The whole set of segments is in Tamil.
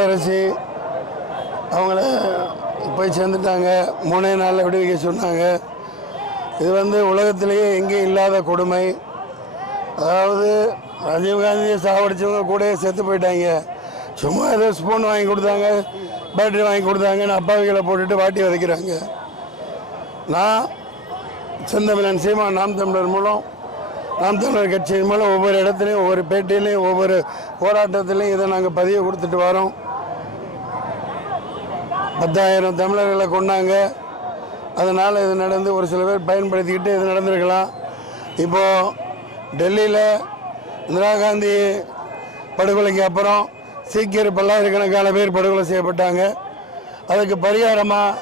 அரசு அவங்கள போய் சேர்ந்துட்டாங்க. மூணே நாளில் விடுவிக்க சொன்னாங்க. இது வந்து உலகத்திலேயே எங்கேயும் இல்லாத கொடுமை. அதாவது ராஜீவ்காந்தியை சாவடிச்சவங்க கூட செத்து போயிட்டாங்க. சும்மா ஏதோ ஸ்பூன் வாங்கி கொடுத்தாங்க பேட்டரி வாங்கி கொடுத்தாங்கன்னு அப்பாவிகளை போட்டுட்டு வாட்டி வதைக்கிறாங்க. நான் செந்தமிழன் சீமா நாம் தமிழர் மூலம் நாம் தமிழர் கட்சியின் மூலம் ஒவ்வொரு இடத்துலையும் ஒவ்வொரு பேட்டியிலையும் ஒவ்வொரு போராட்டத்திலையும் இதை நாங்கள் பதிவு கொடுத்துட்டு வரோம். பத்தாயிரம் தமிழர்களை கொண்டாங்க அதனால் இது நடந்து ஒரு சில பேர் பயன்படுத்திக்கிட்டு இது நடந்திருக்கலாம். இப்போது டெல்லியில் இந்திரா காந்தி படுகொலைக்கு அப்புறம் சீக்கியர் பல்லாயிரக்கணக்கான பேர் படுகொலை செய்யப்பட்டாங்க. அதுக்கு பரிகாரமாக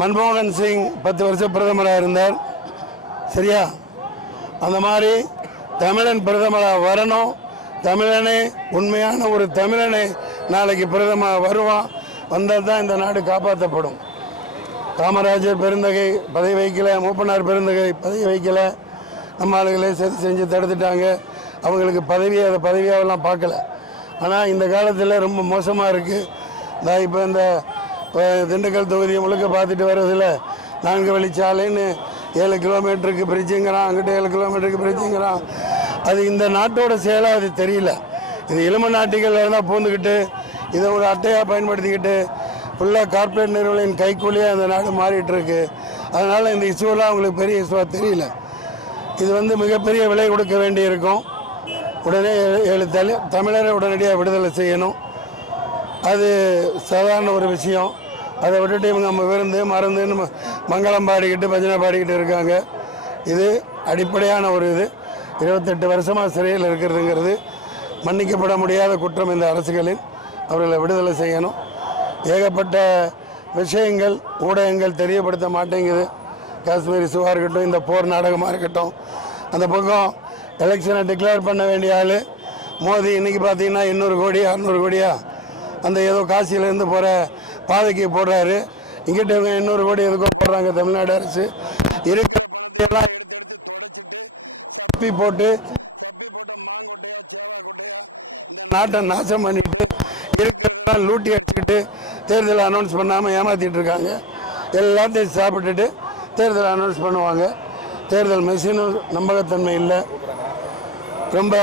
மன்மோகன் சிங் பத்து வருஷம் பிரதமராக இருந்தார். சரியா? அந்த மாதிரி தமிழன் பிரதமராக வரணும். தமிழனே உண்மையான ஒரு தமிழனே நாளைக்கு பிரதமர் வருவான். வந்தால் தான் இந்த நாடு காப்பாற்றப்படும் காமராஜர் பெருந்தகை பதவி வைக்கல மூப்பனார் பெருந்தகை பதவி வைக்கல நம்ம ஆளுகளே சரி செஞ்சு தடுத்துட்டாங்க. அவங்களுக்கு பதவியை அதை பதவியாகலாம் பார்க்கல. ஆனால் இந்த காலத்தில் ரொம்ப மோசமாக இருக்குது நான் இப்போ இந்த இப்போ திண்டுக்கல் தொகுதியை முழுக்க பார்த்துட்டு வர்றதில் நான்கு வழிச்சாலைன்னு ஏழு கிலோமீட்டருக்கு பிரிட்ஜுங்கிறான் அங்கிட்ட ஏழு கிலோமீட்டருக்கு பிரிட்ஜுங்கிறான். அது இந்த நாட்டோட செயலாக அது தெரியல. இது இளம நாட்டிகள் இருந்தால் பூந்துக்கிட்டு இதை ஒரு அட்டையாக பயன்படுத்திக்கிட்டு ஃபுல்லாக கார்ப்பரேட் நிறுவனங்களின் கைக்கூலியாக அந்த நாடு மாறிட்டு இருக்கு அதனால் இந்த இஷ்யூலாம் அவங்களுக்கு பெரிய இஷ்யூவாக தெரியல. இது வந்து மிகப்பெரிய விலை கொடுக்க வேண்டியிருக்கும். உடனே ஏழு- ஏழு தமிழரை உடனடியாக விடுதலை செய்யணும். அது சாதாரண ஒரு விஷயம். அதை விட்டுட்டு இவங்க நம்ம விருந்து மருந்து ம- மங்களம் பாடிக்கிட்டு பஜனை பாடிக்கிட்டு இருக்காங்க. இது அடிப்படையான ஒரு இது. இருபத்தெட்டு வருஷமாக சிறையில் இருக்கிறதுங்கிறது மன்னிக்கப்பட முடியாத குற்றம் இந்த அரசுகளில் அவர்களை விடுதலை செய்யணும். ஏகப்பட்ட விஷயங்கள் ஊடகங்கள் தெரியப்படுத்த மாட்டேங்குது. காஷ்மீர் இசுவாக இருக்கட்டும் இந்த போர் நாடகமாக இருக்கட்டும். அந்த பக்கம் எலெக்ஷனை டிக்ளேர் பண்ண வேண்டிய ஆள் மோதி. இன்றைக்கி பார்த்தீங்கன்னா எண்ணூறு கோடி அறநூறு கோடியா. அந்த ஏதோ காசியிலேருந்து போகிற பாதைக்கு போடுறாரு. இங்கிட்ட இவங்க இன்னொரு கோடி எதுக்கோ போடுறாங்க தமிழ்நாடு அரசு. இருக்கிற தப்பி போட்டு நாட்டை நாசம் பண்ணிட்டு இருக்கிறதெல்லாம் லூட்டி அடிச்சுட்டு தேர்தல் அனௌன்ஸ் பண்ணாமல் ஏமாத்திட்டு இருக்காங்க. எல்லாத்தையும் சாப்பிட்டுட்டு தேர்தல் அனௌன்ஸ் பண்ணுவாங்க. தேர்தல் மிஷினும் நம்பகத்தன்மை இல்லை. ரொம்ப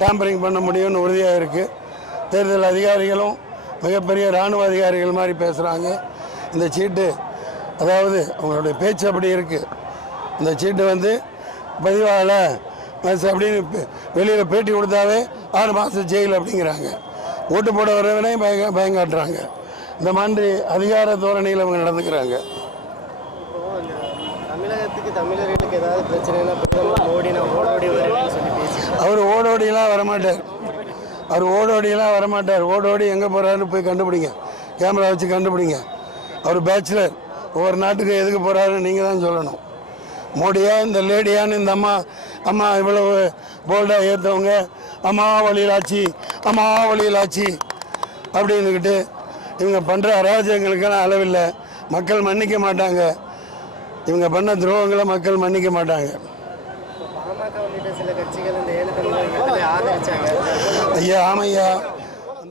டேம்பரிங் பண்ண முடியும்னு உறுதியாக இருக்குது தேர்தல் அதிகாரிகளும் மிகப்பெரிய இராணுவ அதிகாரிகள் மாதிரி பேசுகிறாங்க இந்த சீட்டு அதாவது அவங்களுடைய பேச்சு அப்படி இருக்குது இந்த சீட்டு வந்து பதிவாகலை. அப்படின்னு வெளியில் பேட்டி கொடுத்தாவே ஆறு மாதம் ஜெயில் அப்படிங்கிறாங்க. ஓட்டு போட வரவனே பய பயங்காட்டுறாங்க. இந்த மாதிரி அதிகார தோரணையில் அவங்க நடந்துக்கிறாங்க. தமிழர்களுக்கு ஏதாவது பேசி அவர் ஓடோடிலாம் வரமாட்டார். அவர் ஓடோடியெல்லாம் வரமாட்டார். ஓடோடி எங்கே போகிறாருன்னு போய் கண்டுபிடிங்க. கேமரா வச்சு கண்டுபிடிங்க. அவர் பேச்சுலர் ஒவ்வொரு நாட்டுக்கு எதுக்கு போகிறாருன்னு நீங்கள் தான் சொல்லணும். மோடியா இந்த லேடியான்னு இந்த அம்மா அம்மா இவ்வளவு போல்டாக ஏற்றவங்க அம்மா வழியில் ஆச்சு அம்மா வழியில் ஆச்சு அப்படின்னுக்கிட்டு இவங்க பண்ணுற அராஜகங்களுக்கெல்லாம் அளவில்லை. மக்கள் மன்னிக்க மாட்டாங்க. இவங்க பண்ண துரோகங்களை மக்கள் மன்னிக்க மாட்டாங்க பாமக உள்ளிட்ட சில கட்சிகள் இந்த ஏழு தமிழர்களை ஆதரிச்சாங்க ஐயா ஆமையா